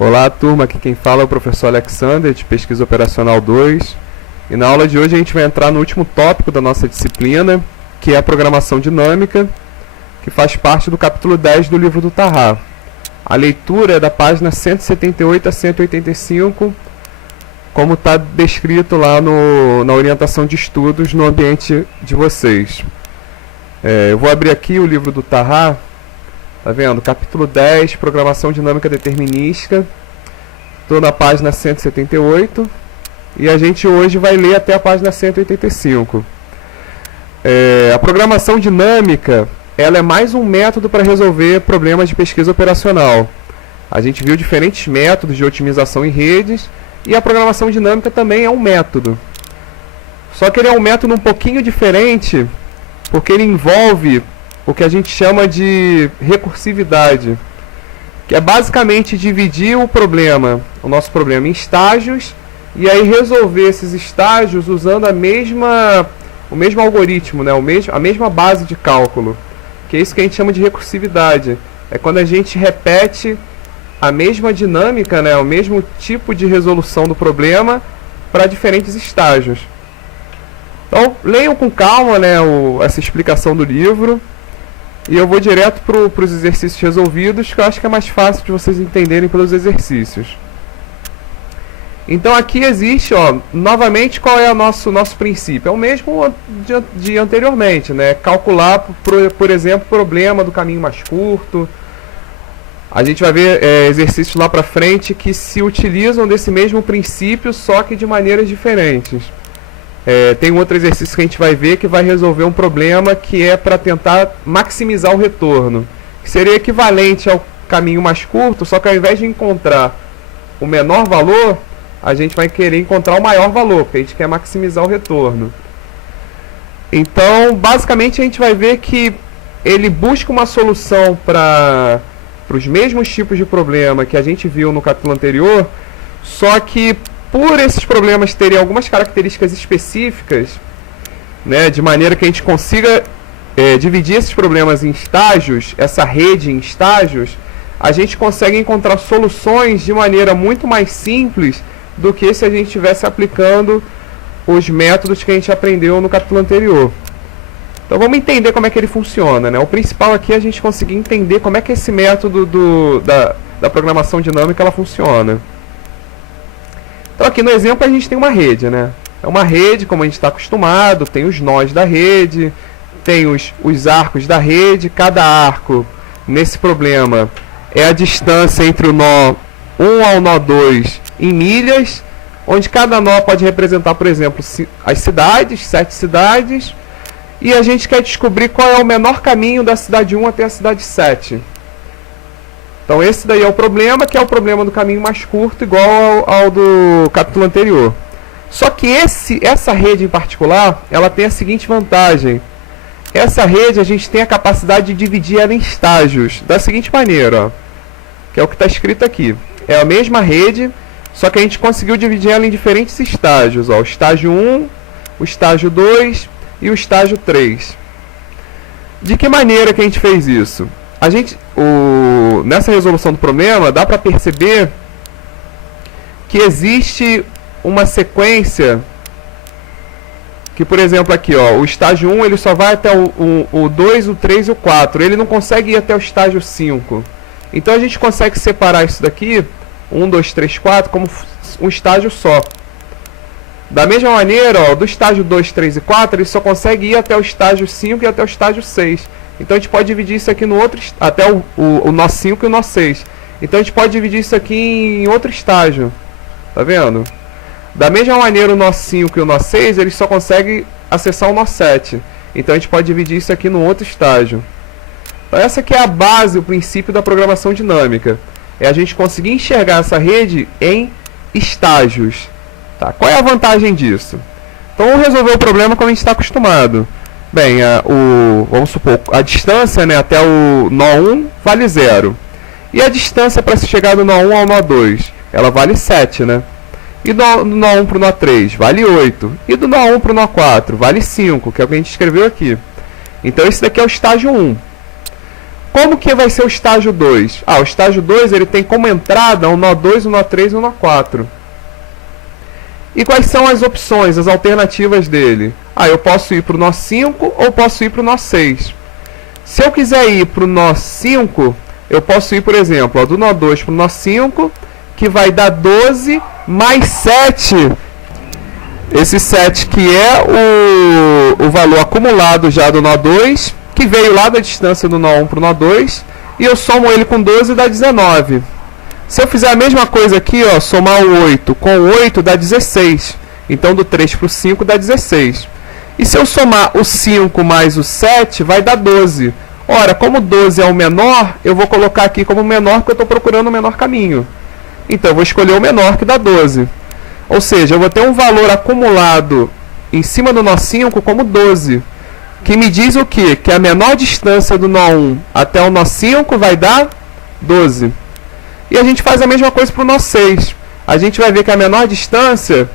Olá, turma, aqui quem fala é o professor Alexander, de Pesquisa Operacional 2. E na aula de hoje a gente vai entrar no último tópico da nossa disciplina, que é a programação dinâmica, que faz parte do capítulo 10 do livro do Tahar. A leitura é da página 178 a 185, como está descrito lá na orientação de estudos no ambiente de vocês. Eu vou abrir aqui o livro do Tahar. Tá vendo? Capítulo 10, Programação Dinâmica Determinística. Estou na página 178. E a gente hoje vai ler até a página 185. A programação dinâmica, ela é mais um método para resolver problemas de pesquisa operacional. A gente viu diferentes métodos de otimização em redes. E a programação dinâmica também é um método. Só que ele é um método um pouquinho diferente, porque ele envolve o que a gente chama de recursividade, que é basicamente dividir o nosso problema em estágios, e aí resolver esses estágios usando o mesmo algoritmo, né? A mesma base de cálculo, que é isso que a gente chama de recursividade. É quando a gente repete a mesma dinâmica, né? O mesmo tipo de resolução do problema para diferentes estágios. Então, leiam com calma, né, essa explicação do livro. E eu vou direto para os exercícios resolvidos, que eu acho que é mais fácil de vocês entenderem pelos exercícios. Então aqui existe, novamente, qual é o nosso princípio? É o mesmo de anteriormente, né? Calcular, por exemplo, o problema do caminho mais curto. A gente vai ver exercícios lá para frente que se utilizam desse mesmo princípio, só que de maneiras diferentes. Tem um outro exercício que a gente vai ver que vai resolver um problema que é para tentar maximizar o retorno. Que seria equivalente ao caminho mais curto, só que ao invés de encontrar o menor valor, a gente vai querer encontrar o maior valor, porque a gente quer maximizar o retorno. Então, basicamente, a gente vai ver que ele busca uma solução para os mesmos tipos de problema que a gente viu no capítulo anterior, só que por esses problemas terem algumas características específicas, né, de maneira que a gente consiga dividir esses problemas em estágios, essa rede em estágios, a gente consegue encontrar soluções de maneira muito mais simples do que se a gente estivesse aplicando os métodos que a gente aprendeu no capítulo anterior. Então vamos entender como é que ele funciona, né? O principal aqui é a gente conseguir entender como é que esse método da programação dinâmica ela funciona. Então aqui no exemplo a gente tem uma rede, né? É uma rede, como a gente está acostumado, tem os nós da rede, tem os arcos da rede. Cada arco, nesse problema, é a distância entre o nó 1 ao nó 2 em milhas, onde cada nó pode representar, por exemplo, as cidades, 7 cidades, e a gente quer descobrir qual é o menor caminho da cidade 1 até a cidade 7. Então esse daí é o problema, que é o problema do caminho mais curto, igual ao do capítulo anterior. Só que essa rede em particular, ela tem a seguinte vantagem. Essa rede a gente tem a capacidade de dividir ela em estágios, da seguinte maneira, que é o que está escrito aqui. É a mesma rede, só que a gente conseguiu dividir ela em diferentes estágios. O estágio 1, o estágio 2 e o estágio 3. De que maneira que a gente fez isso? Nessa resolução do problema, dá para perceber que existe uma sequência que, por exemplo, aqui, o estágio 1 ele só vai até o 2, o 3 e o 4. Ele não consegue ir até o estágio 5. Então a gente consegue separar isso daqui, 1, 2, 3, 4, como um estágio só. Da mesma maneira, do estágio 2, 3 e 4, ele só consegue ir até o estágio 5 e até o estágio 6. Então a gente pode dividir isso aqui no outro, até o nó 5 e o nó 6. Então a gente pode dividir isso aqui em outro estágio. Tá vendo? Da mesma maneira, o nó 5 e o nó 6, eles só conseguem acessar o nó 7. Então a gente pode dividir isso aqui no outro estágio. Então essa aqui é a base, o princípio da programação dinâmica. É a gente conseguir enxergar essa rede em estágios. Tá? Qual é a vantagem disso? Então vamos resolver o problema como a gente está acostumado. Bem, vamos supor, a distância, né, até o nó 1 vale 0. E a distância para se chegar do nó 1 ao nó 2? Ela vale 7, né? E do nó 1 para o nó 3? Vale 8. E do nó 1 para o nó 4? Vale 5, que é o que a gente escreveu aqui. Então esse daqui é o estágio 1. Como que vai ser o estágio 2? O estágio 2 ele tem como entrada o nó 2, o nó 3 e o nó 4. E quais são as opções, as alternativas dele? Eu posso ir para o nó 5 ou posso ir para o nó 6. Se eu quiser ir para o nó 5, eu posso ir, por exemplo, do nó 2 para o nó 5, que vai dar 12 mais 7. Esse 7 que é o valor acumulado já do nó 2, que veio lá da distância do nó 1 para o nó 2, e eu somo ele com 12 dá 19. Se eu fizer a mesma coisa aqui, somar o 8 com o 8 dá 16. Então do 3 para o 5 dá 16. E se eu somar o 5 mais o 7, vai dar 12. Ora, como 12 é o menor, eu vou colocar aqui como menor, porque eu estou procurando o menor caminho. Então eu vou escolher o menor, que dá 12. Ou seja, eu vou ter um valor acumulado em cima do nó 5 como 12. Que me diz o quê? Que a menor distância do nó 1 até o nó 5 vai dar 12. E a gente faz a mesma coisa para o nó 6. A gente vai ver que a menor distância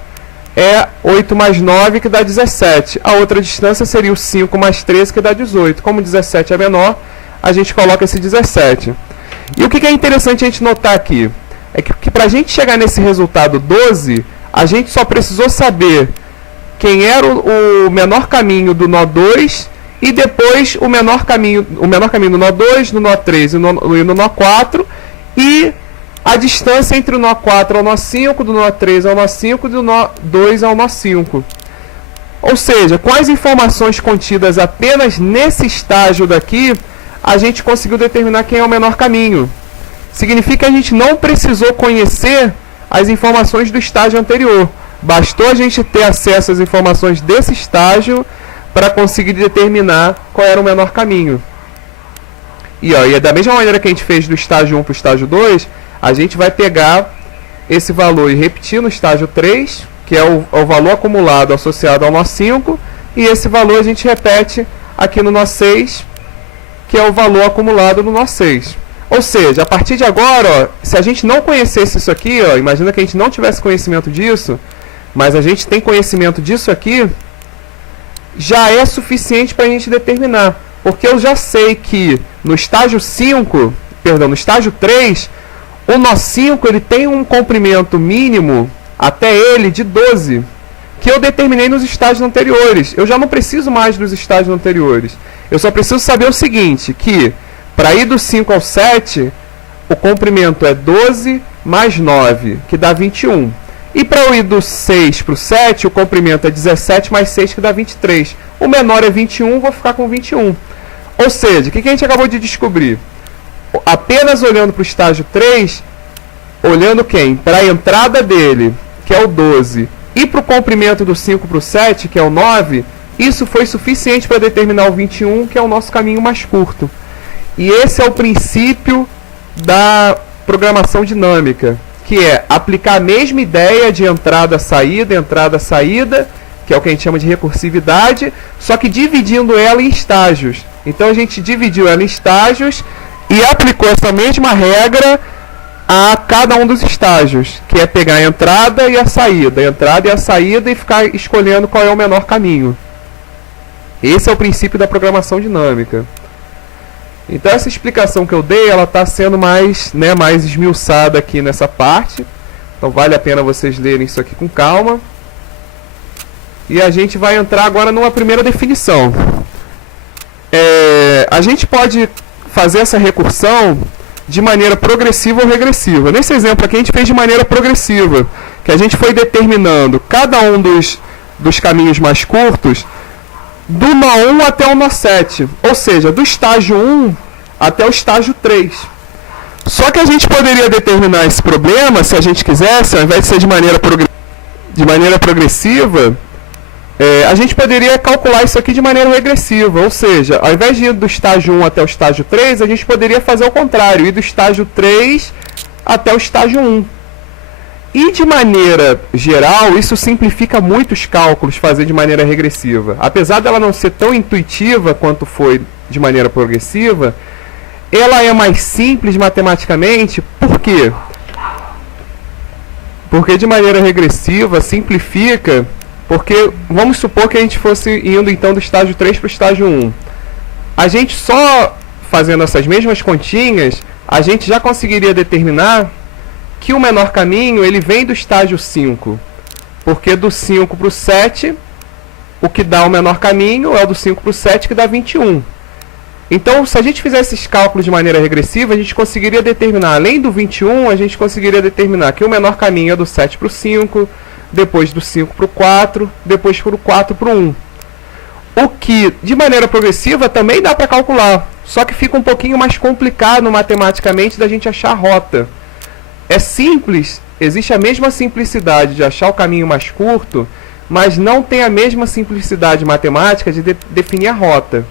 é 8 mais 9, que dá 17. A outra distância seria o 5 mais 13, que dá 18. Como 17 é menor, a gente coloca esse 17. E o que é interessante a gente notar aqui? É que para a gente chegar nesse resultado 12, a gente só precisou saber quem era o menor caminho do nó 2 e depois o menor caminho do nó 2, do nó 3 e no nó 4, e a distância entre o nó 4 ao nó 5, do nó 3 ao nó 5 e do nó 2 ao nó 5. Ou seja, com as informações contidas apenas nesse estágio daqui, a gente conseguiu determinar quem é o menor caminho. Significa que a gente não precisou conhecer as informações do estágio anterior. Bastou a gente ter acesso às informações desse estágio para conseguir determinar qual era o menor caminho. E da mesma maneira que a gente fez do estágio 1 para o estágio 2, a gente vai pegar esse valor e repetir no estágio 3, que é o valor acumulado associado ao nó 5, e esse valor a gente repete aqui no nó 6, que é o valor acumulado no nó 6. Ou seja, a partir de agora, se a gente não conhecesse isso aqui, imagina que a gente não tivesse conhecimento disso, mas a gente tem conhecimento disso aqui, já é suficiente para a gente determinar. Porque eu já sei que no estágio 3, o nó 5 ele tem um comprimento mínimo até ele de 12, que eu determinei nos estágios anteriores. Eu já não preciso mais dos estágios anteriores. Eu só preciso saber o seguinte, que para ir do 5 ao 7, o comprimento é 12 mais 9, que dá 21. E para eu ir do 6 para o 7, o comprimento é 17 mais 6, que dá 23. O menor é 21, vou ficar com 21. Ou seja, o que a gente acabou de descobrir? Apenas olhando para o estágio 3, olhando quem? Para a entrada dele, que é o 12, e para o comprimento do 5 para o 7, que é o 9, isso foi suficiente para determinar o 21, que é o nosso caminho mais curto. E esse é o princípio da programação dinâmica, que é aplicar a mesma ideia de entrada-saída, que é o que a gente chama de recursividade, só que dividindo ela em estágios. Então a gente dividiu ela em estágios e aplicou essa mesma regra a cada um dos estágios, que é pegar a entrada e a saída e ficar escolhendo qual é o menor caminho. Esse é o princípio da programação dinâmica. Então essa explicação que eu dei, ela está sendo mais esmiuçada aqui nessa parte. Então vale a pena vocês lerem isso aqui com calma. E a gente vai entrar agora numa primeira definição. A gente pode fazer essa recursão de maneira progressiva ou regressiva. Nesse exemplo aqui a gente fez de maneira progressiva, que a gente foi determinando cada um dos caminhos mais curtos do nó 1 até o nó 7, ou seja, do estágio 1 até o estágio 3. Só que a gente poderia determinar esse problema, se a gente quisesse, ao invés de ser de maneira progressiva, a gente poderia calcular isso aqui de maneira regressiva, ou seja, ao invés de ir do estágio 1 até o estágio 3, a gente poderia fazer o contrário, ir do estágio 3 até o estágio 1. E de maneira geral, isso simplifica muito os cálculos, fazer de maneira regressiva. Apesar dela não ser tão intuitiva quanto foi de maneira progressiva, ela é mais simples matematicamente. Por quê? Porque de maneira regressiva simplifica, porque vamos supor que a gente fosse indo então do estágio 3 para o estágio 1. A gente só fazendo essas mesmas continhas, a gente já conseguiria determinar que o menor caminho ele vem do estágio 5. Porque do 5 para o 7, o que dá o menor caminho é o do 5 para o 7, que dá 21. Então, se a gente fizer esses cálculos de maneira regressiva, a gente conseguiria determinar, além do 21, a gente conseguiria determinar que o menor caminho é do 7 para o 5, depois do 5 para o 4, depois do 4 para o 1. O que, de maneira progressiva, também dá para calcular, só que fica um pouquinho mais complicado matematicamente da gente achar a rota. É simples, existe a mesma simplicidade de achar o caminho mais curto, mas não tem a mesma simplicidade matemática de definir a rota.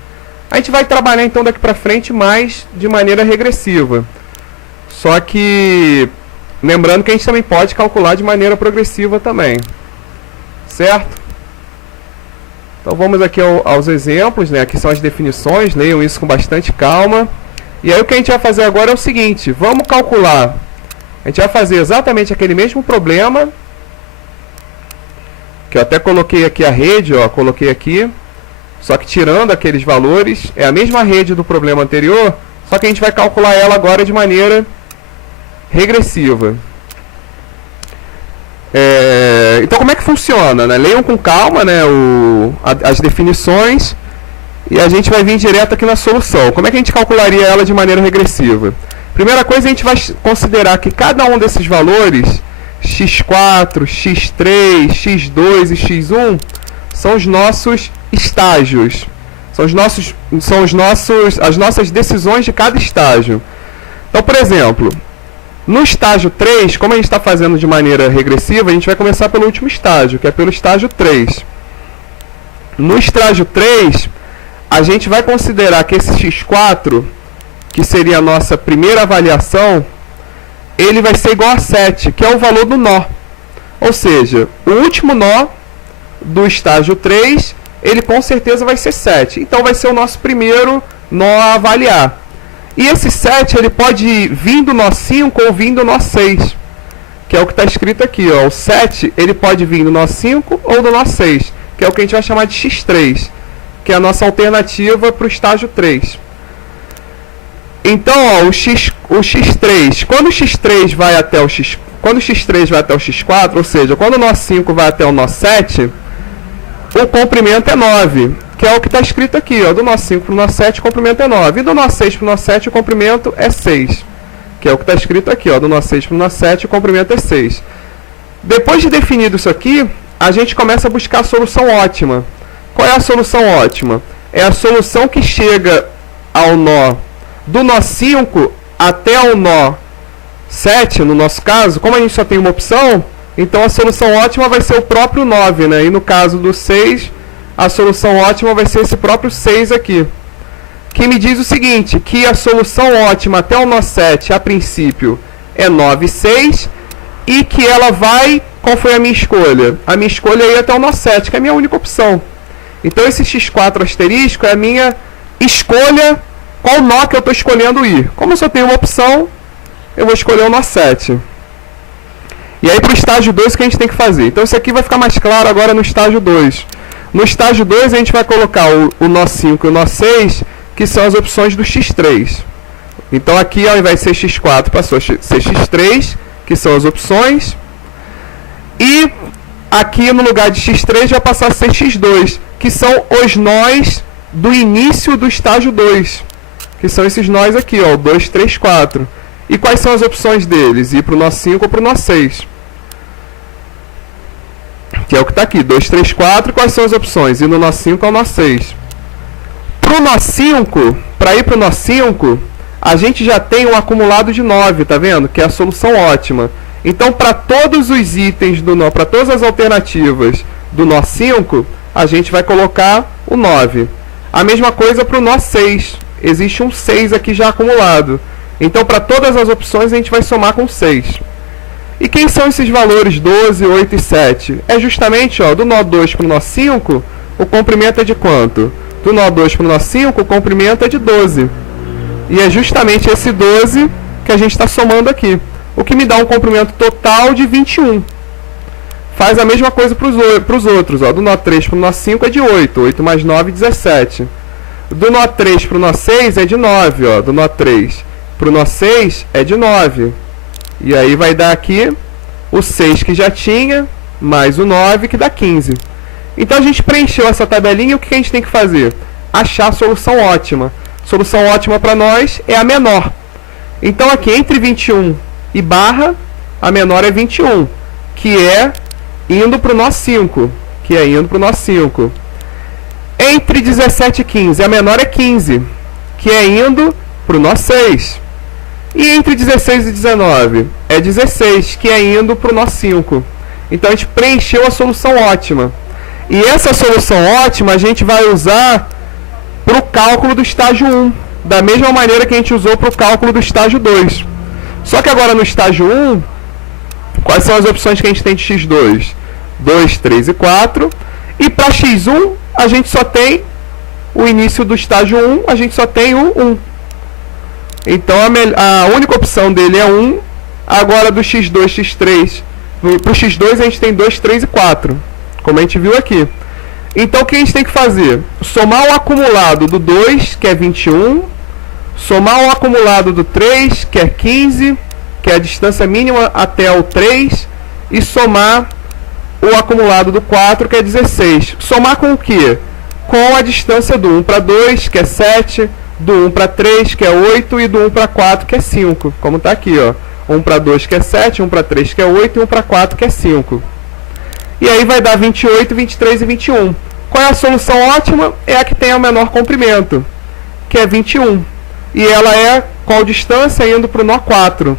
A gente vai trabalhar então daqui para frente mais de maneira regressiva. Só que, lembrando que a gente também pode calcular de maneira progressiva também. Certo? Então vamos aqui aos exemplos, né? Aqui são as definições, leiam isso com bastante calma. E aí o que a gente vai fazer agora é o seguinte, vamos calcular. A gente vai fazer exatamente aquele mesmo problema, que eu até coloquei aqui a rede, ó, coloquei aqui. Só que tirando aqueles valores, é a mesma rede do problema anterior, só que a gente vai calcular ela agora de maneira regressiva. Então como é que funciona, né? Leiam com calma, né, as definições e a gente vai vir direto aqui na solução. Como é que a gente calcularia ela de maneira regressiva? Primeira coisa, a gente vai considerar que cada um desses valores, x4, x3, x2 e x1, são os nossos estágios. As nossas decisões de cada estágio. Então, por exemplo, no estágio 3, como a gente está fazendo de maneira regressiva, a gente vai começar pelo último estágio, que é pelo estágio 3. No estágio 3, a gente vai considerar que esse x4, que seria a nossa primeira avaliação, ele vai ser igual a 7, que é o valor do nó. Ou seja, o último nó do estágio 3, ele com certeza vai ser 7. Então vai ser o nosso primeiro nó a avaliar. E esse 7 ele pode vir do nó 5 ou vir do nó 6, que é o que está escrito aqui, ó. O 7 ele pode vir do nó 5 ou do nó 6, que é o que a gente vai chamar de x3, que é a nossa alternativa para o estágio 3. Então, ó, o x3, quando o x3 vai até o x4, ou seja, quando o nó 5 vai até o nó 7, o comprimento é 9, que é o que está escrito aqui, ó, do nó 5 para o nó 7, o comprimento é 9, e do nó 6 para o nó 7, o comprimento é 6, que é o que está escrito aqui, ó, do nó 6 para o nó 7, o comprimento é 6. Depois de definido isso aqui, a gente começa a buscar a solução ótima. Qual é a solução ótima? É a solução que chega ao nó do nó 5 até o nó 7, no nosso caso. Como a gente só tem uma opção, então a solução ótima vai ser o próprio 9, né? E no caso do 6, a solução ótima vai ser esse próprio 6 aqui. Que me diz o seguinte, que a solução ótima até o nó 7, a princípio, é 9, 6, e que ela vai... Qual foi a minha escolha? A minha escolha é ir até o nó 7, que é a minha única opção. Então esse x4 asterisco é a minha escolha, qual nó que eu estou escolhendo ir. Como eu só tenho uma opção, eu vou escolher o nó 7. E aí para o estágio 2 o que a gente tem que fazer? Então isso aqui vai ficar mais claro agora no estágio 2. No estágio 2 a gente vai colocar o nó 5 e o nó 6, que são as opções do x3. Então aqui ao invés de ser x4 passou a ser x3, que são as opções. E aqui no lugar de x3 vai passar a ser x2, que são os nós do início do estágio 2. Que são esses nós aqui, ó, 2, 3, 4. E quais são as opções deles? Ir para o nó 5 ou para o nó 6. Que é o que está aqui, 2, 3, 4. Quais são as opções? Ir no nó 5 ou nó 6. Para o nó 5, para ir para o nó 5, a gente já tem um acumulado de 9, tá vendo? Que é a solução ótima. Então, para todos os itens do nó, para todas as alternativas do nó 5, a gente vai colocar o 9. A mesma coisa para o nó 6. Existe um 6 aqui já acumulado. Então, para todas as opções, a gente vai somar com 6. E quem são esses valores 12, 8 e 7? É justamente, ó, do nó 2 para o nó 5, o comprimento é de quanto? Do nó 2 para o nó 5, o comprimento é de 12. E é justamente esse 12 que a gente está somando aqui. O que me dá um comprimento total de 21. Faz a mesma coisa para os outros. Ó. Do nó 3 para o nó 5 é de 8. 8 mais 9, 17. Do nó 3 para o nó 6 é de 9, ó. Do nó 3 para o nó 6 é de 9. E aí vai dar aqui o 6 que já tinha, mais o 9 que dá 15. Então a gente preencheu essa tabelinha e o que a gente tem que fazer? Achar a solução ótima. Solução ótima para nós é a menor. Então aqui entre 21 e barra, a menor é 21, que é indo para o nó 5. Entre 17 e 15, a menor é 15, que é indo para o nó 6. E entre 16 e 19, é 16, que é indo para o nó 5. Então a gente preencheu a solução ótima. E essa solução ótima a gente vai usar para o cálculo do estágio 1, da mesma maneira que a gente usou para o cálculo do estágio 2. Só que agora no estágio 1, quais são as opções que a gente tem de x2? 2, 3 e 4. E para x1, a gente só tem o início do estágio 1, a gente só tem o 1. Então a única opção dele é 1. Agora do x2, x3, para o x2 a gente tem 2, 3 e 4, como a gente viu aqui. Então o que a gente tem que fazer? Somar o acumulado do 2, que é 21, somar o acumulado do 3, que é 15, que é a distância mínima até o 3, e somar o acumulado do 4, que é 16. Somar com o quê? Com a distância do 1 para 2, que é 7, do 1 para 3, que é 8, e do 1 para 4, que é 5. Como está aqui, ó. 1 para 2, que é 7, 1 para 3, que é 8, e 1 para 4, que é 5. E aí vai dar 28, 23 e 21. Qual é a solução ótima? É a que tem o menor comprimento, que é 21. E ela é qual distância? Indo para o nó 4.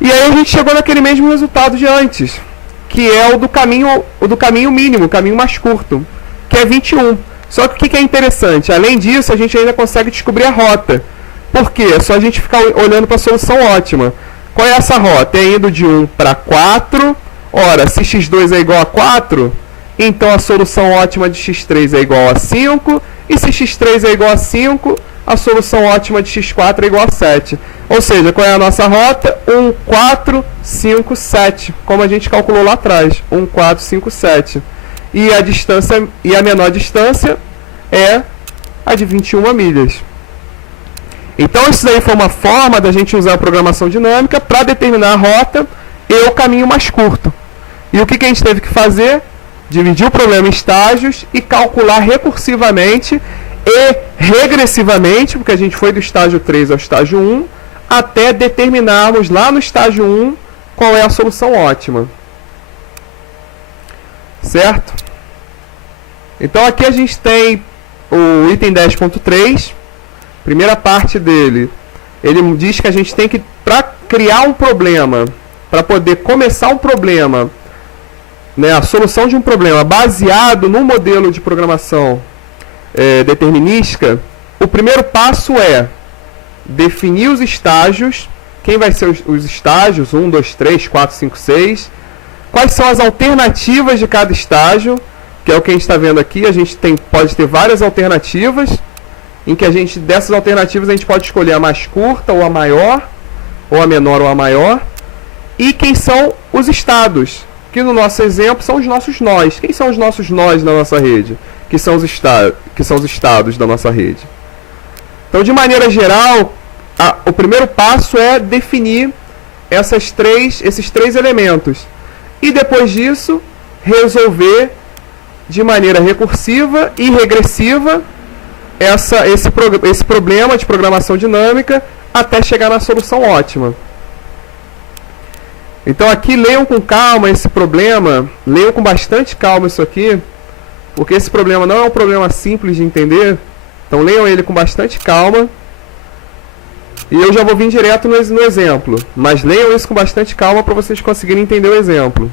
E aí a gente chegou naquele mesmo resultado de antes, que é o do caminho mínimo, o caminho mais curto, que é 21. Só que o que é interessante? Além disso, a gente ainda consegue descobrir a rota. Por quê? É só a gente ficar olhando para a solução ótima. Qual é essa rota? É indo de 1 para 4. Ora, se x2 é igual a 4, então a solução ótima de x3 é igual a 5. E se x3 é igual a 5, a solução ótima de x4 é igual a 7. Ou seja, qual é a nossa rota? 1, 4, 5, 7. Como a gente calculou lá atrás. 1, 4, 5, 7. E a distância, e a menor distância é a de 21 milhas. Então isso daí foi uma forma da gente usar a programação dinâmica para determinar a rota e o caminho mais curto. E o que a gente teve que fazer? Dividir o problema em estágios e calcular recursivamente e regressivamente, porque a gente foi do estágio 3 ao estágio 1, até determinarmos lá no estágio 1 qual é a solução ótima. Certo? Então aqui a gente tem o item 10.3, primeira parte dele. Ele diz que a gente tem que, para criar um problema, para poder começar um problema, né, a solução de um problema baseado no modelo de programação determinística, o primeiro passo é definir os estágios. Quem vai ser os estágios? 1, 2, 3, 4, 5, 6. Quais são as alternativas de cada estágio, que é o que a gente está vendo aqui. A gente pode ter várias alternativas, em que dessas alternativas a gente pode escolher a mais curta ou a maior, ou a menor ou a maior. E quem são os estados, que no nosso exemplo são os nossos nós. Quem são os nossos nós na nossa rede? Que são os estados da nossa rede. Então, de maneira geral, o primeiro passo é definir esses três elementos. E depois disso, resolver de maneira recursiva e regressiva esse problema de programação dinâmica até chegar na solução ótima. Então aqui leiam com calma esse problema, leiam com bastante calma isso aqui, porque esse problema não é um problema simples de entender. Então leiam ele com bastante calma. E eu já vou vir direto no exemplo, mas leiam isso com bastante calma para vocês conseguirem entender o exemplo.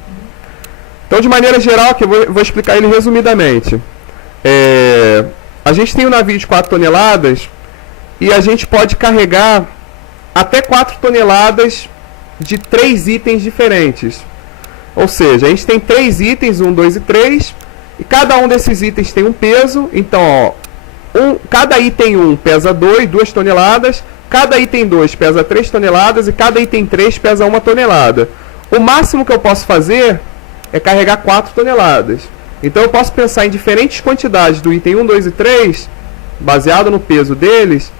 Então, de maneira geral, aqui eu vou explicar ele resumidamente. A gente tem um navio de 4 toneladas e a gente pode carregar até 4 toneladas de 3 itens diferentes. Ou seja, a gente tem 3 itens, 1, 2 e 3, e cada um desses itens tem um peso. Então, ó, cada item 1 pesa 2 toneladas, cada item 2 pesa 3 toneladas e cada item 3 pesa 1 tonelada. O máximo que eu posso fazer é carregar 4 toneladas. Então eu posso pensar em diferentes quantidades do item 1, 2 e 3 baseado no peso deles,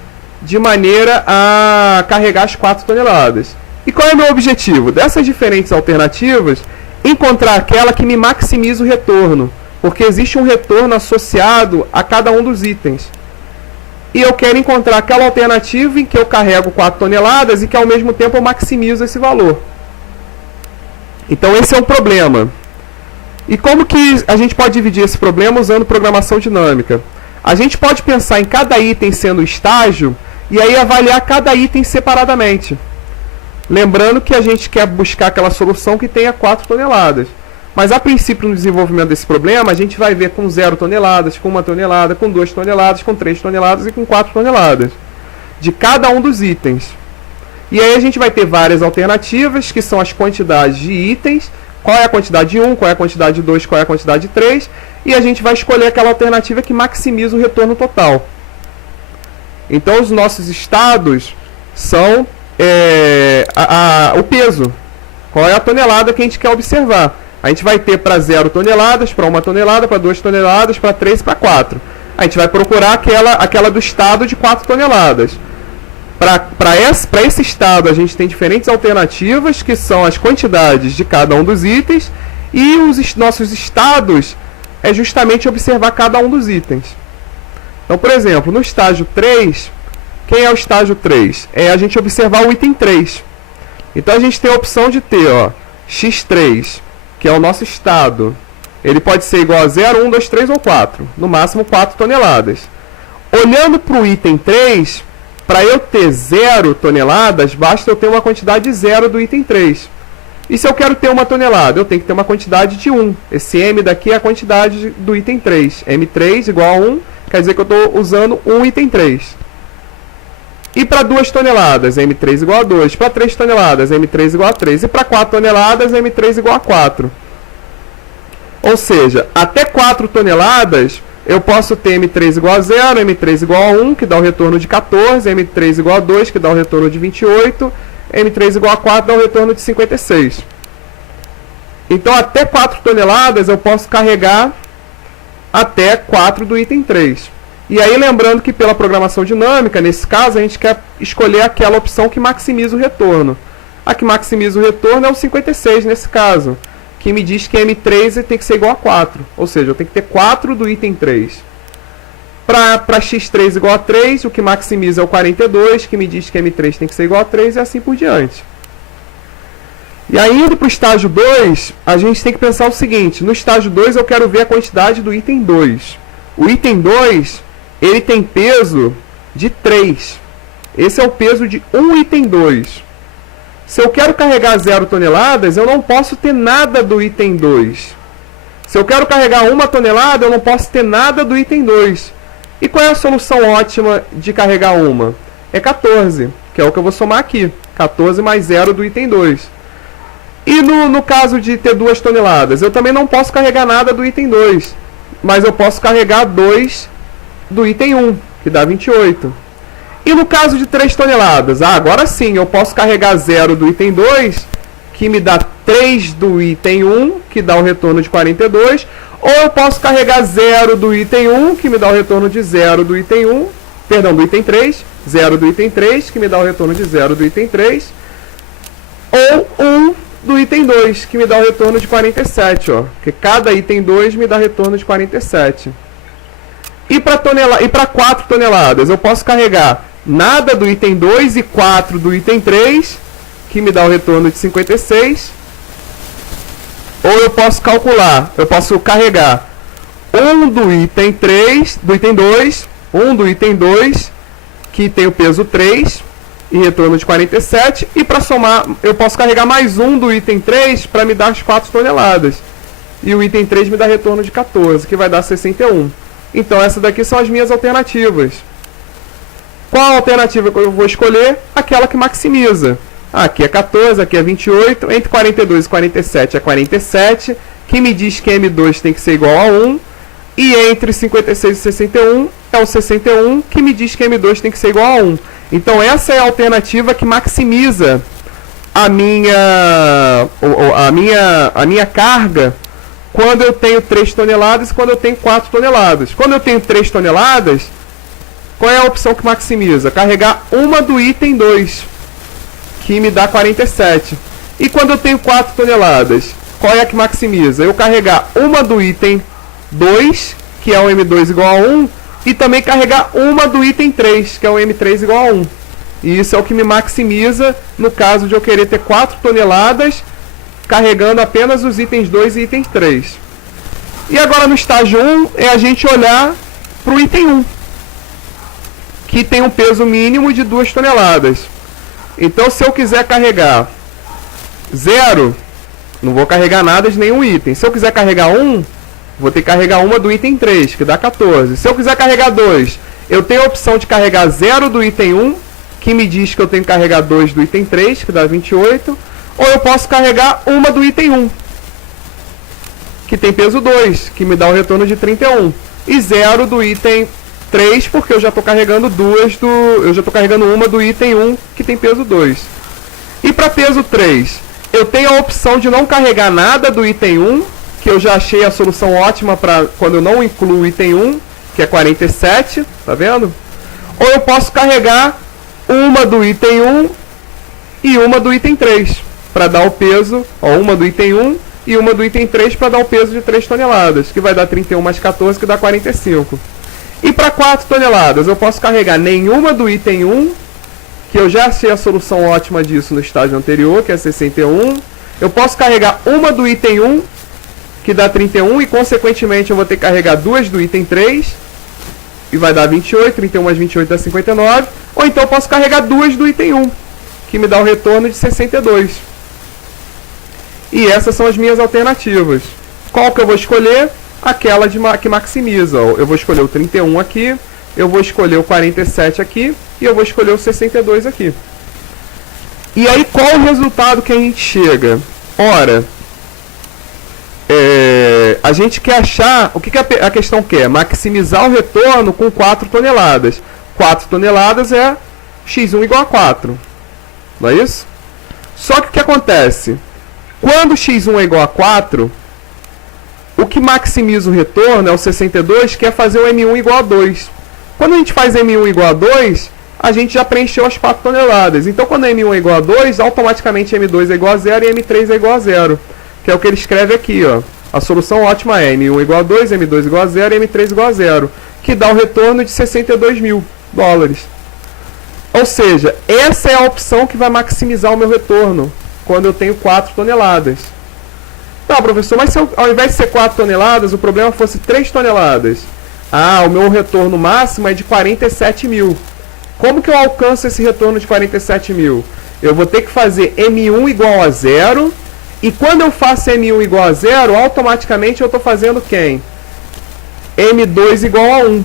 de maneira a carregar as 4 toneladas. E qual é o meu objetivo? Dessas diferentes alternativas, encontrar aquela que me maximiza o retorno, porque existe um retorno associado a cada um dos itens. E eu quero encontrar aquela alternativa em que eu carrego 4 toneladas e que ao mesmo tempo eu maximizo esse valor. Então esse é um problema. E como que a gente pode dividir esse problema usando programação dinâmica? A gente pode pensar em cada item sendo estágio e aí avaliar cada item separadamente. Lembrando que a gente quer buscar aquela solução que tenha 4 toneladas. Mas a princípio, no desenvolvimento desse problema, a gente vai ver com 0 toneladas, com 1 tonelada, com 2 toneladas, com 3 toneladas e com 4 toneladas. De cada um dos itens. E aí a gente vai ter várias alternativas, que são as quantidades de itens. Qual é a quantidade de 1, qual é a quantidade de 2, qual é a quantidade de 3. E a gente vai escolher aquela alternativa que maximiza o retorno total. Então os nossos estados são o peso. Qual é a tonelada que a gente quer observar? A gente vai ter para 0 toneladas, para 1 tonelada, para 2 toneladas, para 3 e para 4. A gente vai procurar aquela do estado de 4 toneladas. Para esse estado, a gente tem diferentes alternativas, que são as quantidades de cada um dos itens. E os nossos estados é justamente observar cada um dos itens. Então, por exemplo, no estágio 3, quem é o estágio 3? É a gente observar o item 3. Então, a gente tem a opção de ter x3, que é o nosso estado. Ele pode ser igual a 0, 1, 2, 3 ou 4. No máximo 4 toneladas. Olhando para o item 3, para eu ter 0 toneladas, basta eu ter uma quantidade 0 do item 3. E se eu quero ter 1 tonelada, eu tenho que ter uma quantidade de 1. Esse M daqui é a quantidade do item 3. M3 igual a 1, quer dizer que eu estou usando um item 3. E para 2 toneladas, M3 igual a 2. Para 3 toneladas, M3 igual a 3. E para 4 toneladas, M3 igual a 4. Ou seja, até 4 toneladas, eu posso ter M3 igual a 0, M3 igual a 1, que dá o retorno de 14, M3 igual a 2, que dá o retorno de 28, M3 igual a 4, dá o retorno de 56. Então, até 4 toneladas, eu posso carregar até 4 do item 3. E aí, lembrando que pela programação dinâmica, nesse caso, a gente quer escolher aquela opção que maximiza o retorno. A que maximiza o retorno é o 56, nesse caso, que me diz que M3 tem que ser igual a 4. Ou seja, eu tenho que ter 4 do item 3. Para x3 igual a 3, o que maximiza é o 42, que me diz que M3 tem que ser igual a 3, e assim por diante. E aí, indo para o estágio 2, a gente tem que pensar o seguinte. No estágio 2, eu quero ver a quantidade do item 2. O item 2... ele tem peso de 3. Esse é o peso de um item 2. Se eu quero carregar 0 toneladas, eu não posso ter nada do item 2. Se eu quero carregar 1 tonelada, eu não posso ter nada do item 2. E qual é a solução ótima de carregar 1? É 14, que é o que eu vou somar aqui. 14 mais 0 do item 2. E no caso de ter 2 toneladas, eu também não posso carregar nada do item 2. Mas eu posso carregar 2 do item 1, que dá 28. E no caso de 3 toneladas, agora sim, eu posso carregar 0 do item 2, que me dá 3 do item 1, que dá o retorno de 42, ou eu posso carregar 0 do item 1, que me dá o retorno de 0 do item 1, perdão, do item 3, 0 do item 3, que me dá o retorno de 0 do item 3, ou 1 do item 2, que me dá o retorno de 47, porque cada item 2 me dá retorno de 47. E para 4 toneladas, eu posso carregar nada do item 2 e 4 do item 3, que me dá o retorno de 56. Ou eu posso carregar 1 do item 3, do item 2, 1 do item 2, que tem o peso 3, e retorno de 47. E para somar, eu posso carregar mais 1 do item 3 para me dar as 4 toneladas. E o item 3 me dá retorno de 14, que vai dar 61. Então, essas daqui são as minhas alternativas. Qual a alternativa que eu vou escolher? Aquela que maximiza. Aqui é 14, aqui é 28. Entre 42 e 47 é 47, que me diz que M2 tem que ser igual a 1. E entre 56 e 61 é o 61, que me diz que M2 tem que ser igual a 1. Então, essa é a alternativa que maximiza a minha carga quando eu tenho 3 toneladas e quando eu tenho 4 toneladas. Quando eu tenho 3 toneladas, Qual é a opção que maximiza? Carregar uma do item 2, que me dá 47. E quando eu tenho 4 toneladas, qual é a que maximiza? Eu carregar uma do item 2, que é o M2 igual a 1, e também carregar uma do item 3, que é o M3 igual a 1. E isso é o que me maximiza no caso de eu querer ter 4 toneladas, carregando apenas os itens 2 e itens 3. E agora no estágio 1 é a gente olhar para o item 1, que tem um peso mínimo de 2 toneladas. Então se eu quiser carregar 0, não vou carregar nada de nenhum item. Se eu quiser carregar 1, vou ter que carregar uma do item 3, que dá 14. Se eu quiser carregar 2, eu tenho a opção de carregar 0 do item 1, que me diz que eu tenho que carregar 2 do item 3, que dá 28. Ou eu posso carregar uma do item 1, que tem peso 2, que me dá um retorno de 31. E 0 do item 3, porque eu já estou carregando uma do item 1, que tem peso 2. E para peso 3, eu tenho a opção de não carregar nada do item 1, que eu já achei a solução ótima para quando eu não incluo o item 1, que é 47, tá vendo? Ou eu posso carregar uma do item 1 e uma do item 3, para dar o peso, uma do item 1 e uma do item 3 para dar o peso de 3 toneladas, que vai dar 31 mais 14, que dá 45. E para 4 toneladas, eu posso carregar nenhuma do item 1, que eu já achei a solução ótima disso no estágio anterior, que é 61. Eu posso carregar uma do item 1, que dá 31, e consequentemente eu vou ter que carregar 2 do item 3, e vai dar 28, 31 mais 28 dá 59. Ou então eu posso carregar 2 do item 1, que me dá o retorno de 62. E essas são as minhas alternativas. Qual que eu vou escolher? Aquela que maximiza. Eu vou escolher o 31 aqui, eu vou escolher o 47 aqui, e eu vou escolher o 62 aqui. E aí qual o resultado que a gente chega? Ora, a gente quer achar, o que a questão quer? Maximizar o retorno com 4 toneladas. 4 toneladas é x1 igual a 4. Não é isso? Só que o que acontece? Quando x1 é igual a 4, o que maximiza o retorno é o 62, que é fazer o M1 igual a 2. Quando a gente faz M1 igual a 2, a gente já preencheu as 4 toneladas. Então, quando M1 é igual a 2, automaticamente M2 é igual a 0 e M3 é igual a 0. Que é o que ele escreve aqui, ó. A solução ótima é M1 igual a 2, M2 igual a 0 e M3 igual a 0. Que dá o retorno de 62 mil dólares. Ou seja, essa é a opção que vai maximizar o meu retorno quando eu tenho 4 toneladas. Tá, professor, mas se eu, ao invés de ser 4 toneladas, o problema fosse 3 toneladas. Ah, o meu retorno máximo é de 47 mil. Como que eu alcanço esse retorno de 47 mil? Eu vou ter que fazer M1 igual a 0. E quando eu faço M1 igual a 0, automaticamente eu estou fazendo quem? M2 igual a 1.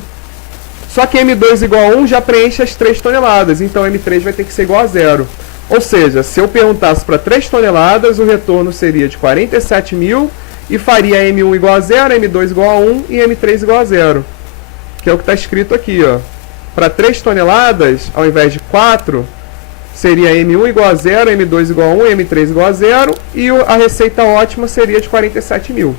Só que M2 igual a 1 já preenche as 3 toneladas. Então M3 vai ter que ser igual a 0. Ou seja, se eu perguntasse para 3 toneladas, o retorno seria de 47 mil e faria M1 igual a 0, M2 igual a 1 e M3 igual a 0. Que é o que está escrito aqui, ó. Para 3 toneladas, ao invés de 4, seria M1 igual a 0, M2 igual a 1, M3 igual a 0 e a receita ótima seria de 47 mil.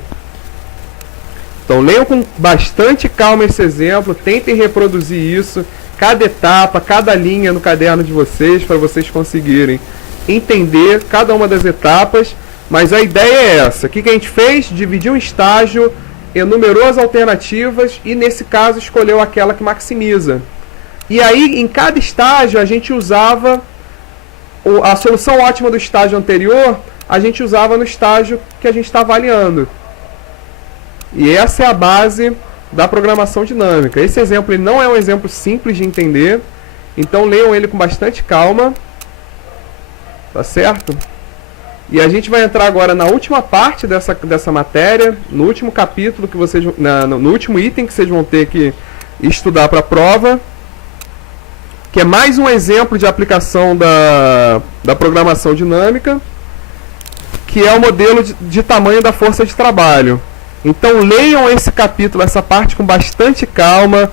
Então leiam com bastante calma esse exemplo, tentem reproduzir isso, cada etapa, cada linha no caderno de vocês, para vocês conseguirem entender cada uma das etapas. Mas a ideia é essa. O que a gente fez? Dividiu um estágio, enumerou as alternativas e nesse caso escolheu aquela que maximiza. E aí em cada estágio a gente usava a solução ótima do estágio anterior, a gente usava no estágio que a gente está avaliando. E essa é a base da programação dinâmica. Esse exemplo ele não é um exemplo simples de entender, então leiam ele com bastante calma, tá certo? E a gente vai entrar agora na última parte dessa matéria, no último capítulo que vocês, no último item que vocês vão ter que estudar para a prova, que é mais um exemplo de aplicação da programação dinâmica, que é o modelo de tamanho da força de trabalho. Então leiam esse capítulo, essa parte com bastante calma,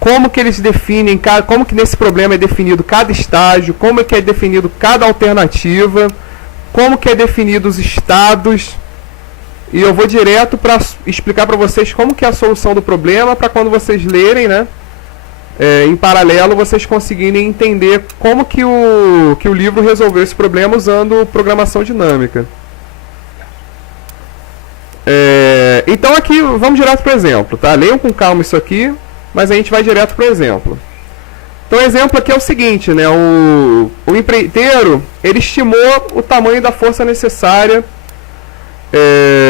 como que eles definem, como que nesse problema é definido cada estágio, como que é definido cada alternativa, como que é definido os estados, e eu vou direto para explicar para vocês como que é a solução do problema, para quando vocês lerem, né, em paralelo, vocês conseguirem entender como que o livro resolveu esse problema usando programação dinâmica. Então aqui, vamos direto para o exemplo, tá? Leiam com calma isso aqui, mas a gente vai direto para o exemplo. Então o exemplo aqui é o seguinte, né? O empreiteiro, ele estimou o tamanho da força necessária,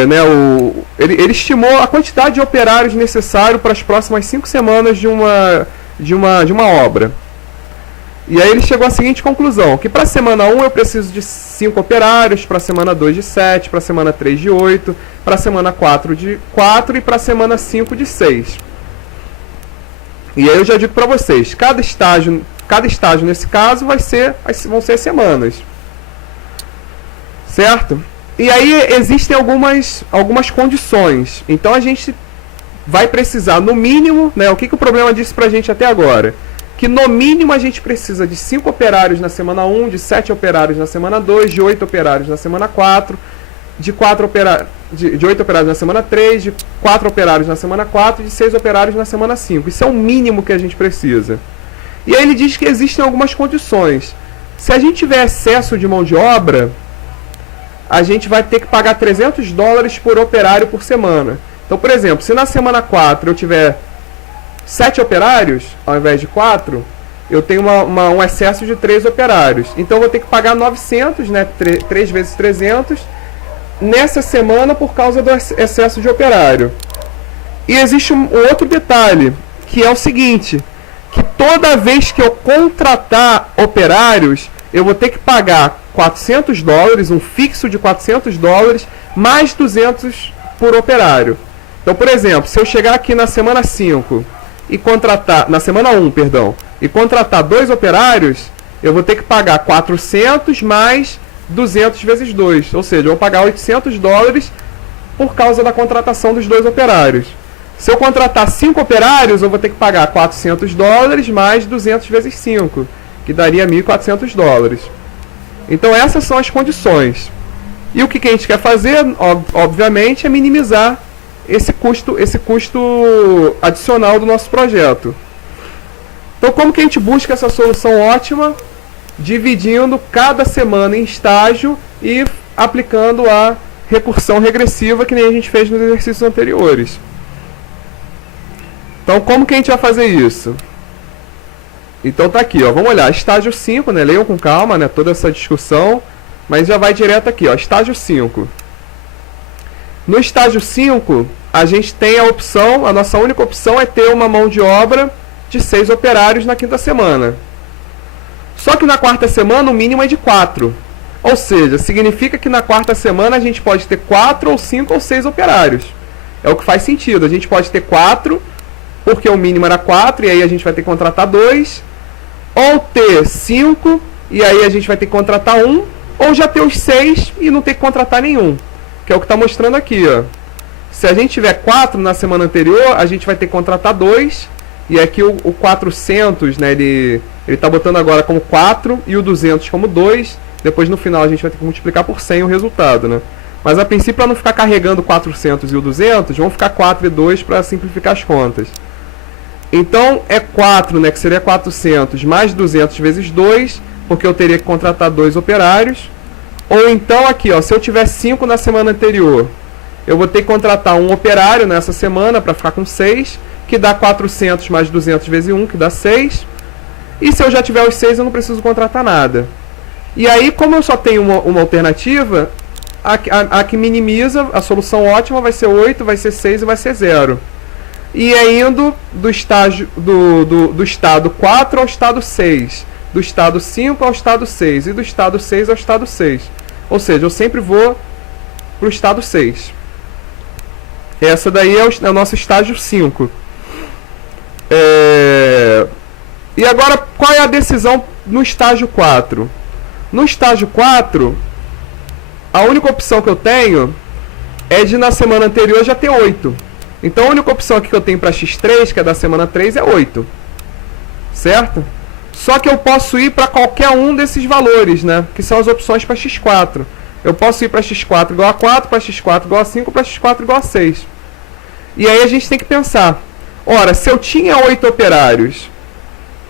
né? Ele estimou a quantidade de operários necessário para as próximas 5 semanas de uma obra. E aí ele chegou à seguinte conclusão, que para a semana 1 eu preciso de 5 operários, para a semana 2 de 7, para a semana 3 de 8, para a semana 4 de 4 e para a semana 5 de 6. E aí eu já digo para vocês, cada estágio nesse caso vão ser semanas. Certo? E aí existem algumas condições. Então a gente vai precisar, no mínimo, né, o que o problema disse para a gente até agora? Que no mínimo a gente precisa de 5 operários na semana 1, de 7 operários na semana 2, de 8 operários na semana 4, de 8 operários na semana 3, de 4 operários na semana 4 e de 6 operários na semana 5. Isso é o mínimo que a gente precisa. E aí ele diz que existem algumas condições. Se a gente tiver excesso de mão de obra, a gente vai ter que pagar $300 por operário por semana. Então, por exemplo, se na semana 4 eu tiver 7 operários, ao invés de 4, eu tenho um excesso de 3 operários. Então eu vou ter que pagar 900, né, 3 vezes 300, nessa semana por causa do excesso de operário. E existe um outro detalhe, que é o seguinte, que toda vez que eu contratar operários, eu vou ter que pagar $400, um fixo de $400, mais 200 por operário. Então, por exemplo, se eu chegar aqui na semana 5 e contratar, na semana 1, perdão, e contratar 2 operários, eu vou ter que pagar 400 mais 200 vezes 2, ou seja, eu vou pagar $800 por causa da contratação dos 2 operários. Se eu contratar 5 operários, eu vou ter que pagar $400 mais 200 vezes 5, que daria $1.400. Então essas são as condições. E o que a gente quer fazer, obviamente, é minimizar esse custo adicional do nosso projeto. Então como que a gente busca essa solução ótima? Dividindo cada semana em estágio e aplicando a recursão regressiva, que nem a gente fez nos exercícios anteriores. Então como que a gente vai fazer isso? Então tá aqui, ó, vamos olhar, estágio 5, né, leiam com calma, né, toda essa discussão, mas já vai direto aqui, ó, estágio 5. No estágio 5, a gente tem a opção, a nossa única opção é ter uma mão de obra de 6 operários na quinta semana. Só que na quarta semana o mínimo é de 4. Ou seja, significa que na quarta semana a gente pode ter 4 ou 5 ou 6 operários. É o que faz sentido, a gente pode ter 4, porque o mínimo era 4, e aí a gente vai ter que contratar 2. Ou ter 5, e aí a gente vai ter que contratar 1. Ou já ter os 6 e não ter que contratar nenhum. Que é o que está mostrando aqui, ó. Se a gente tiver 4 na semana anterior, a gente vai ter que contratar 2. E aqui o 400, né, ele está botando agora como 4 e o 200 como 2. Depois no final a gente vai ter que multiplicar por 100 o resultado, né? Mas a princípio, para não ficar carregando o 400 e o 200, vão ficar 4 e 2 para simplificar as contas. Então é 4, né, que seria 400 mais 200 vezes 2, porque eu teria que contratar 2 operários. Ou então aqui, ó, se eu tiver 5 na semana anterior, eu vou ter que contratar um operário nessa semana para ficar com 6, que dá 400 mais 200 vezes 1, que dá 6. E se eu já tiver os 6, eu não preciso contratar nada. E aí, como eu só tenho uma alternativa, a que minimiza, a solução ótima vai ser 8, vai ser 6 e vai ser 0. E é indo do estado 4 ao estado 6, do estado 5 ao estado 6 e do estado 6 ao estado 6. Ou seja, eu sempre vou para o estado 6. Essa daí é o nosso estágio 5. E agora, qual é a decisão no estágio 4? No estágio 4, a única opção que eu tenho é de na semana anterior já ter 8. Então a única opção aqui que eu tenho para X3, que é da semana 3, é 8. Certo? Só que eu posso ir para qualquer um desses valores, né? Que são as opções para X4. Eu posso ir para X4 igual a 4, para X4 igual a 5, para X4 igual a 6. E aí a gente tem que pensar, ora, se eu tinha 8 operários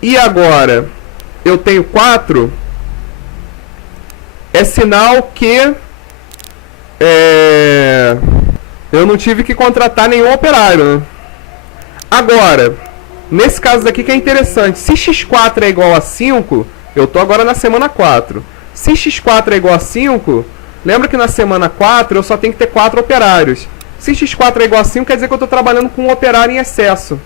e agora eu tenho 4, é sinal que eu não tive que contratar nenhum operário, né? Agora, nesse caso daqui que é interessante, se x4 é igual a 5, eu estou agora na semana 4. Se x4 é igual a 5, lembra que na semana 4 eu só tenho que ter 4 operários. Se x4 é igual a 5, quer dizer que eu estou trabalhando com um operário em excesso.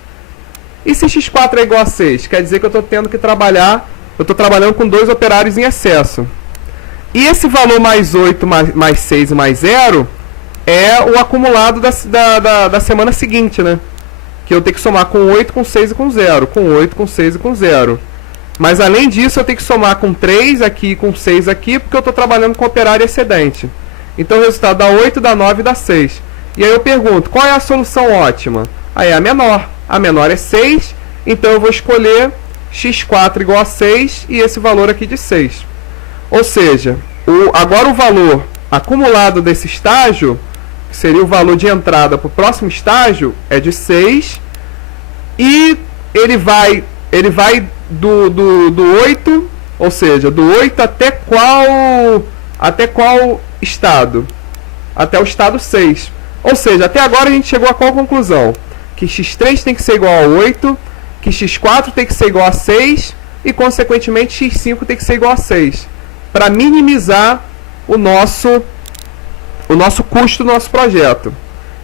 E se x4 é igual a 6, quer dizer que eu estou tendo que trabalhar, eu estou trabalhando com 2 operários em excesso. E esse valor mais 8, mais 6 e mais 0 é o acumulado da semana seguinte, né? Que eu tenho que somar com 8, com 6 e com 0. Com 8, com 6 e com 0. Mas além disso, eu tenho que somar com 3 aqui e com 6 aqui, porque eu estou trabalhando com operário excedente. Então o resultado dá 8, dá 9 e dá 6. E aí eu pergunto, qual é a solução ótima? Aí é a menor. A menor é 6, então eu vou escolher x4 igual a 6 e esse valor aqui de 6. Ou seja, agora o valor acumulado desse estágio, que seria o valor de entrada para o próximo estágio, é de 6. E ele vai do 8, ou seja, do 8 até qual estado? Até o estado 6. Ou seja, até agora a gente chegou a qual conclusão? Que x3 tem que ser igual a 8, que x4 tem que ser igual a 6 e, consequentemente, x5 tem que ser igual a 6. Para minimizar o nosso custo do nosso projeto.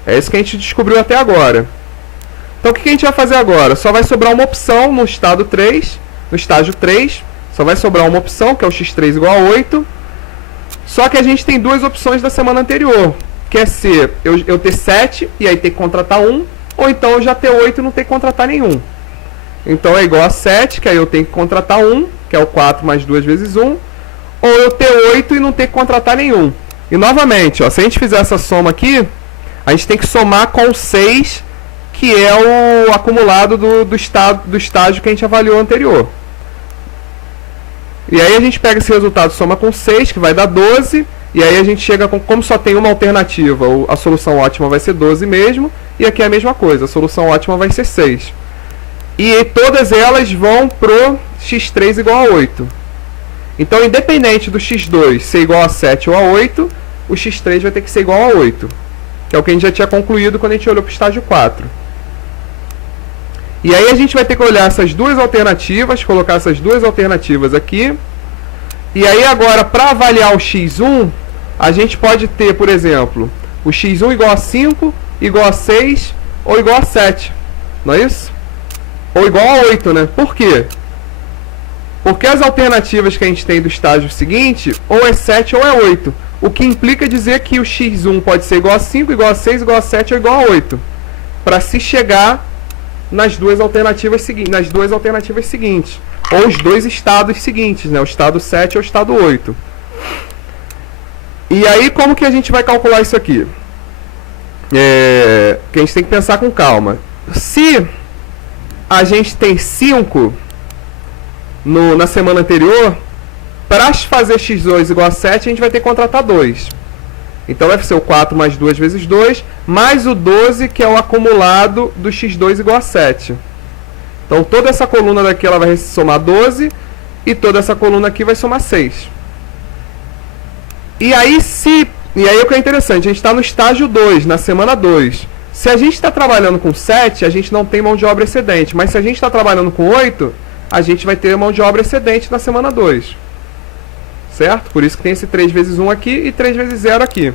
É isso que a gente descobriu até agora. Então, o que a gente vai fazer agora? Só vai sobrar uma opção no estágio 3, só vai sobrar uma opção, que é o x3 igual a 8. Só que a gente tem duas opções da semana anterior, que é ser eu ter 7 e aí ter que contratar 1, ou então eu já ter 8 e não ter que contratar nenhum. Então é igual a 7, que aí eu tenho que contratar 1, que é o 4 mais 2 vezes 1, ou eu ter 8 e não ter que contratar nenhum. E novamente, ó, se a gente fizer essa soma aqui, a gente tem que somar com o 6, que é o acumulado do estágio que a gente avaliou anterior. E aí a gente pega esse resultado, soma com 6, que vai dar 12, e aí a gente chega com, como só tem uma alternativa, a solução ótima vai ser 12 mesmo, e aqui é a mesma coisa, a solução ótima vai ser 6. E todas elas vão pro x3 igual a 8. Então, independente do x2 ser igual a 7 ou a 8, o x3 vai ter que ser igual a 8. Que é o que a gente já tinha concluído quando a gente olhou para o estágio 4. E aí a gente vai ter que olhar essas duas alternativas, colocar essas duas alternativas aqui. E aí agora, para avaliar o x1, a gente pode ter, por exemplo, o x1 igual a 5, igual a 6 ou igual a 7. Não é isso? Ou igual a 8, né? Por quê? Porque as alternativas que a gente tem do estágio seguinte, ou é 7 ou é 8. O que implica dizer que o x1 pode ser igual a 5, igual a 6, igual a 7 ou igual a 8. Para se chegar nas duas alternativas seguintes. Ou os dois estados seguintes, né? O estado 7 ou o estado 8. E aí, como que a gente vai calcular isso aqui? Que a gente tem que pensar com calma. Se a gente tem 5 na semana anterior, para fazer x2 igual a 7, a gente vai ter que contratar 2. Então vai ser o 4 mais 2 vezes 2, mais o 12, que é o acumulado do x2 igual a 7. Então toda essa coluna daqui ela vai somar 12, e toda essa coluna aqui vai somar 6. E aí o que é interessante, a gente está no estágio 2, na semana 2. Se a gente está trabalhando com 7, a gente não tem mão de obra excedente. Mas se a gente está trabalhando com 8, a gente vai ter mão de obra excedente na semana 2. Certo? Por isso que tem esse 3 vezes 1 aqui e 3 vezes 0 aqui.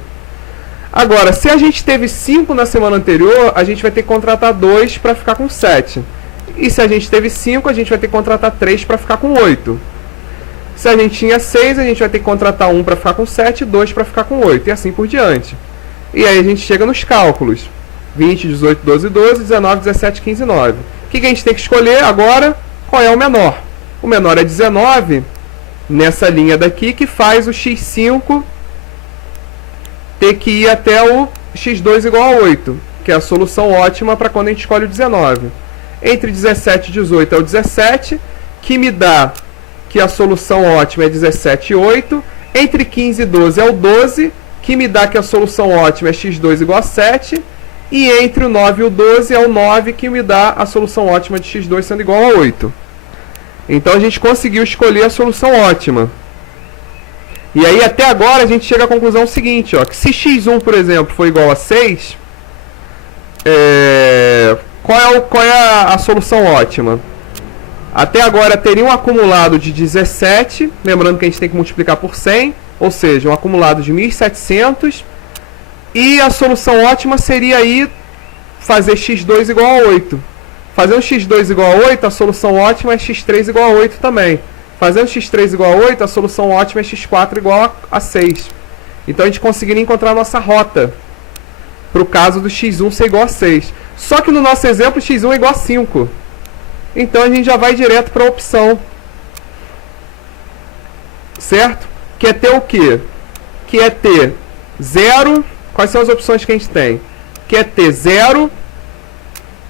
Agora, se a gente teve 5 na semana anterior, a gente vai ter que contratar 2 para ficar com 7. E se a gente teve 5, a gente vai ter que contratar 3 para ficar com 8. Se a gente tinha 6, a gente vai ter que contratar 1 para ficar com 7 e 2 para ficar com 8. E assim por diante. E aí a gente chega nos cálculos. 20, 18, 12, 12, 19, 17, 15, 9. O que a gente tem que escolher agora? Qual é o menor? O menor é 19, nessa linha daqui, que faz o x5 ter que ir até o x2 igual a 8, que é a solução ótima para quando a gente escolhe o 19. Entre 17 e 18 é o 17, que me dá que a solução ótima é 17 e 8. Entre 15 e 12 é o 12, que me dá que a solução ótima é x2 igual a 7. E entre o 9 e o 12 é o 9, que me dá a solução ótima de x2 sendo igual a 8. Então a gente conseguiu escolher a solução ótima. E aí até agora a gente chega à conclusão seguinte, ó, que se x1, por exemplo, for igual a 6, qual é a solução ótima? Até agora teria um acumulado de 17, lembrando que a gente tem que multiplicar por 100, ou seja, um acumulado de 1.700, e a solução ótima seria aí fazer x2 igual a 8. Fazendo x2 igual a 8, a solução ótima é x3 igual a 8 também. Fazendo x3 igual a 8, a solução ótima é x4 igual a 6. Então a gente conseguiria encontrar a nossa rota para o caso do x1 ser igual a 6. Só que no nosso exemplo, x1 é igual a 5. Então a gente já vai direto para a opção. Certo? Que é ter o quê? Que é ter 0. Quais são as opções que a gente tem? Que é ter 0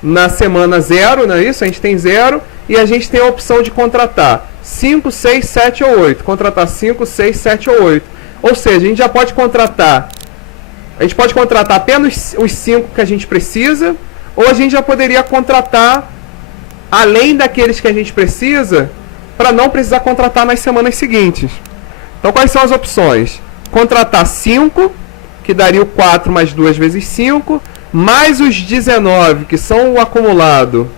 na semana 0, não é isso? A gente tem 0 e a gente tem a opção de contratar 5, 6, 7 ou 8. Contratar 5, 6, 7 ou 8. Ou seja, a gente já pode contratar. A gente pode contratar apenas os 5 que a gente precisa, ou a gente já poderia contratar além daqueles que a gente precisa, para não precisar contratar nas semanas seguintes. Então, quais são as opções? Contratar 5, que daria o 4 mais 2 vezes 5, mais os 19, que são o acumulado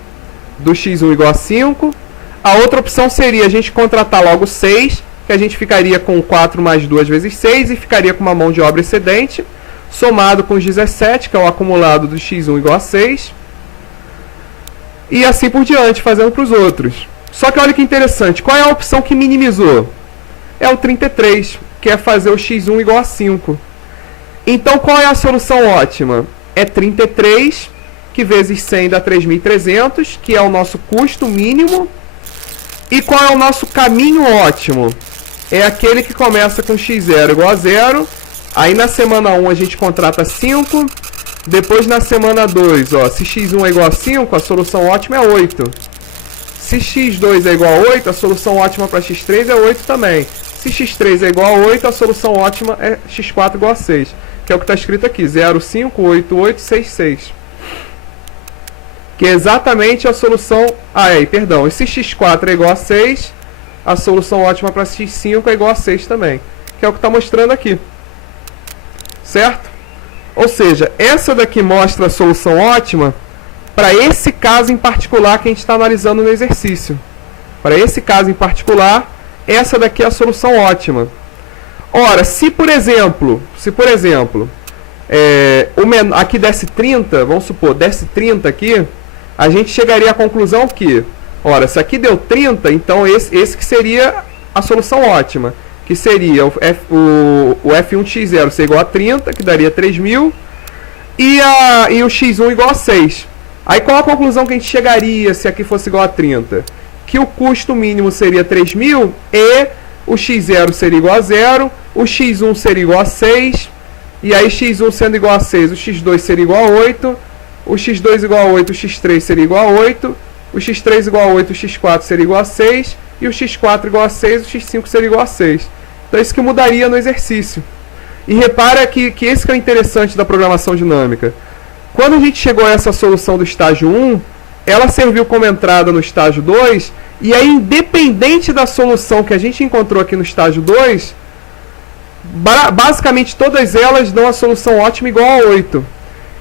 do x1 igual a 5. A outra opção seria a gente contratar logo 6, que a gente ficaria com 4 mais 2 vezes 6 e ficaria com uma mão de obra excedente, somado com os 17, que é o acumulado do x1 igual a 6. E assim por diante, fazendo para os outros. Só que olha que interessante, qual é a opção que minimizou? É o 33, que é fazer o x1 igual a 5. Então, qual é a solução ótima? É 33, que vezes 100 dá 3.300, que é o nosso custo mínimo. E qual é o nosso caminho ótimo? É aquele que começa com x0 igual a 0. Aí na semana 1 a gente contrata 5. Depois na semana 2, ó, se x1 é igual a 5, a solução ótima é 8. Se x2 é igual a 8, a solução ótima para x3 é 8 também. Se x3 é igual a 8, a solução ótima é x4 igual a 6. Que é o que está escrito aqui, 0, 5, 8, 8, 6, 6. Que é exatamente a solução... perdão. E se x4 é igual a 6, a solução ótima para x5 é igual a 6 também. Que é o que está mostrando aqui. Certo? Ou seja, essa daqui mostra a solução ótima para esse caso em particular que a gente está analisando no exercício. Para esse caso em particular, essa daqui é a solução ótima. Ora, se por exemplo, aqui desse 30, vamos supor, desse 30 aqui, a gente chegaria à conclusão que, ora, se aqui deu 30, então esse que seria a solução ótima, que seria o F1x0 ser igual a 30, que daria 3.000, e o x1 igual a 6. Aí qual a conclusão que a gente chegaria se aqui fosse igual a 30? Que o custo mínimo seria 3.000 e o x0 seria igual a 0, o x1 seria igual a 6, e aí x1 sendo igual a 6, o x2 seria igual a 8, o x2 igual a 8, o x3 seria igual a 8, o x3 igual a 8, o x4 seria igual a 6, e o x4 igual a 6, o x5 seria igual a 6. Então isso que mudaria no exercício. E repara que esse que é o interessante da programação dinâmica. Quando a gente chegou a essa solução do estágio 1, ela serviu como entrada no estágio 2, e aí, independente da solução que a gente encontrou aqui no estágio 2, basicamente todas elas dão a solução ótima igual a 8.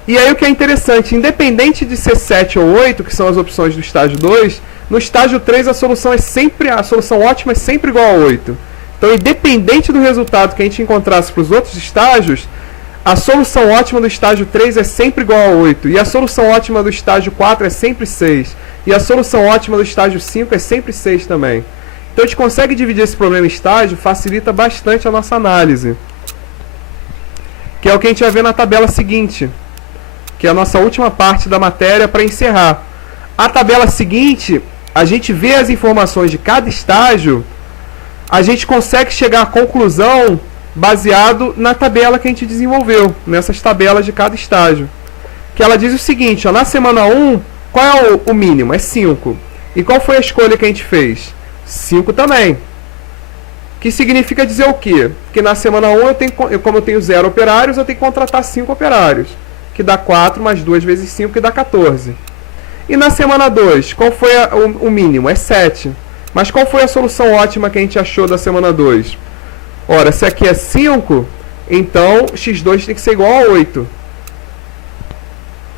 E aí o que é interessante, independente de ser 7 ou 8, que são as opções do estágio 2, no estágio 3 a solução ótima é sempre igual a 8. Então, independente do resultado que a gente encontrasse para os outros estágios, a solução ótima do estágio 3 é sempre igual a 8. E a solução ótima do estágio 4 é sempre 6. E a solução ótima do estágio 5 é sempre 6 também. Então a gente consegue dividir esse problema em estágio, facilita bastante a nossa análise. Que é o que a gente vai ver na tabela seguinte, que é a nossa última parte da matéria para encerrar. A tabela seguinte, a gente vê as informações de cada estágio, a gente consegue chegar à conclusão baseado na tabela que a gente desenvolveu, nessas tabelas de cada estágio. Que ela diz o seguinte, ó, na semana 1, qual é o mínimo? É 5. E qual foi a escolha que a gente fez? 5 também. Que significa dizer o quê? Que na semana 1, como eu tenho 0 operários, eu tenho que contratar 5 operários. Que dá 4 mais 2 vezes 5, que dá 14. E na semana 2, qual foi o mínimo? É 7. Mas qual foi a solução ótima que a gente achou da semana 2? Ora, se aqui é 5, então x2 tem que ser igual a 8.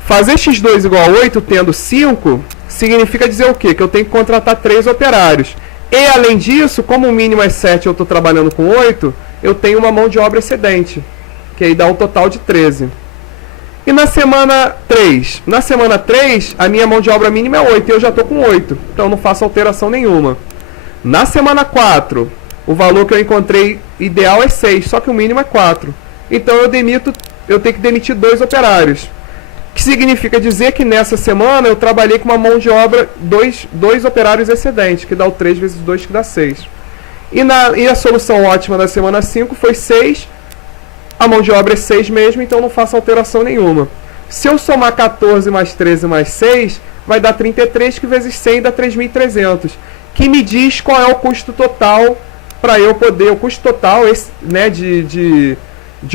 Fazer x2 igual a 8, tendo 5, significa dizer o quê? Que eu tenho que contratar 3 operários. E, além disso, como o mínimo é 7 e eu estou trabalhando com 8, eu tenho uma mão de obra excedente, que aí dá um total de 13. E na semana 3? Na semana 3, a minha mão de obra mínima é 8 e eu já estou com 8, então não faço alteração nenhuma. Na semana 4, o valor que eu encontrei ideal é 6, só que o mínimo é 4. Então eu tenho que demitir 2 operários. Que significa dizer que nessa semana eu trabalhei com uma mão de obra, dois operários excedentes, que dá o 3 vezes 2, que dá 6. E a solução ótima da semana 5 foi 6. A mão de obra é 6 mesmo, então não faço alteração nenhuma. Se eu somar 14 mais 13 mais 6, vai dar 33, que vezes 100 dá 3.300. Que me diz qual é o custo total para eu poder, o custo total né, de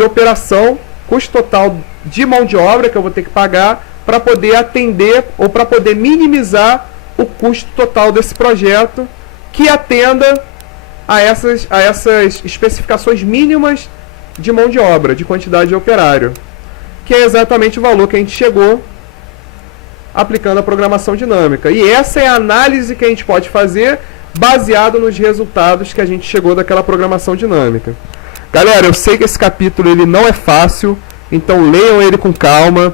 operação, custo total de mão de obra que eu vou ter que pagar para poder atender ou para poder minimizar o custo total desse projeto, que atenda a essas especificações mínimas de mão de obra, de quantidade de operário, que é exatamente o valor que a gente chegou aplicando a programação dinâmica. E essa é a análise que a gente pode fazer baseado nos resultados que a gente chegou daquela programação dinâmica. Galera, eu sei que esse capítulo ele não é fácil, então leiam ele com calma,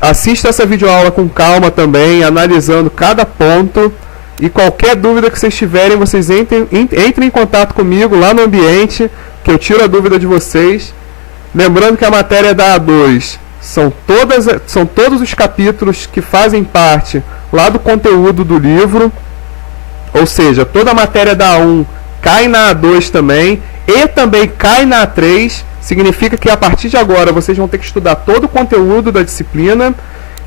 assista essa videoaula com calma também, analisando cada ponto, e qualquer dúvida que vocês tiverem, vocês entrem em contato comigo lá no ambiente, que eu tiro a dúvida de vocês. Lembrando que a matéria da A2 são todos os capítulos que fazem parte lá do conteúdo do livro, ou seja, toda a matéria da A1 cai na A2 também, e também cai na A3, significa que a partir de agora vocês vão ter que estudar todo o conteúdo da disciplina.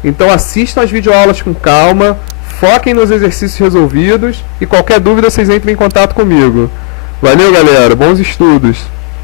Então assistam as videoaulas com calma, foquem nos exercícios resolvidos, e qualquer dúvida vocês entrem em contato comigo. Valeu, galera, bons estudos!